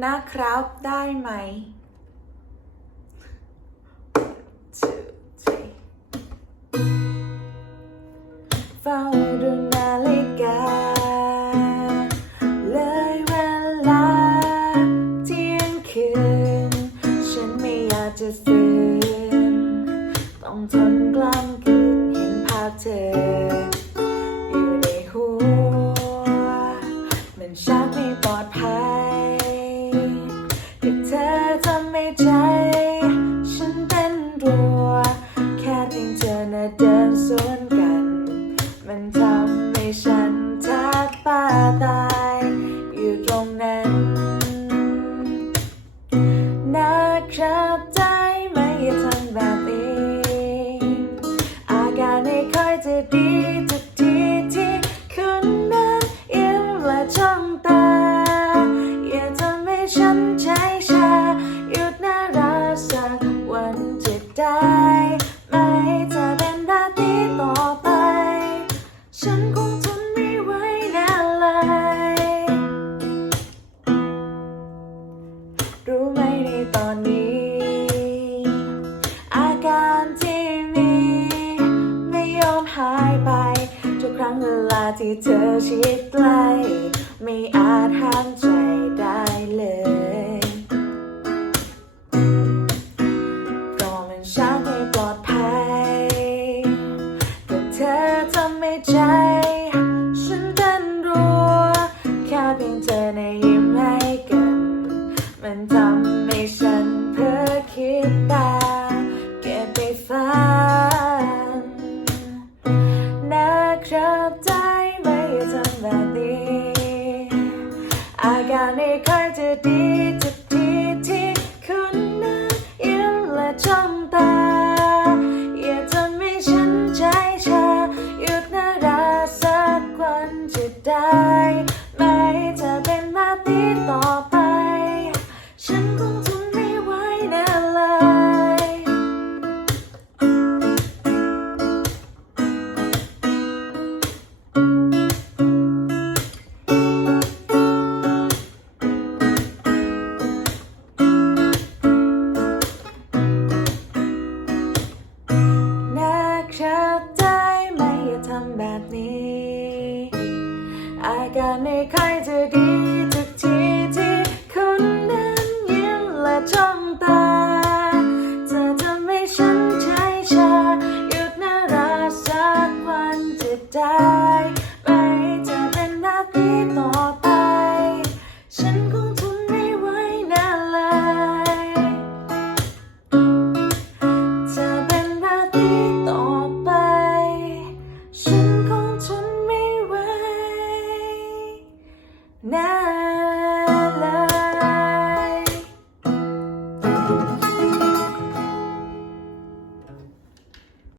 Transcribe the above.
นะครับได้ไหม ใจ ฉันเป็นรัว แค่เพียงเธอน่ะเดินสวนกัน มันทำให้ฉันแทบบ้าตาย อยู่ตรงนั้นนะครับได้ไหมอย่าทำแบบนี้ อาการไม่ค่อยจะดี รู้ไหมในตอนนี้ อาการที่มีไม่ยอมหายไป ทุกครั้งเวลาที่เธอชิดใกล้ ไม่อาจห้ามใจ คิดตาเก็บไปฝันนะครับได้ไมอย่ทำแบบนี้ อาการไม่ค่อยจะดีทุกทีที่คุณนั้นยิ้มและจ้องตา อย่าทำให้ฉันใจชาหยุดน่ารักสักวันจะได้ไหมจะเป็นแบบนี้ต่อไป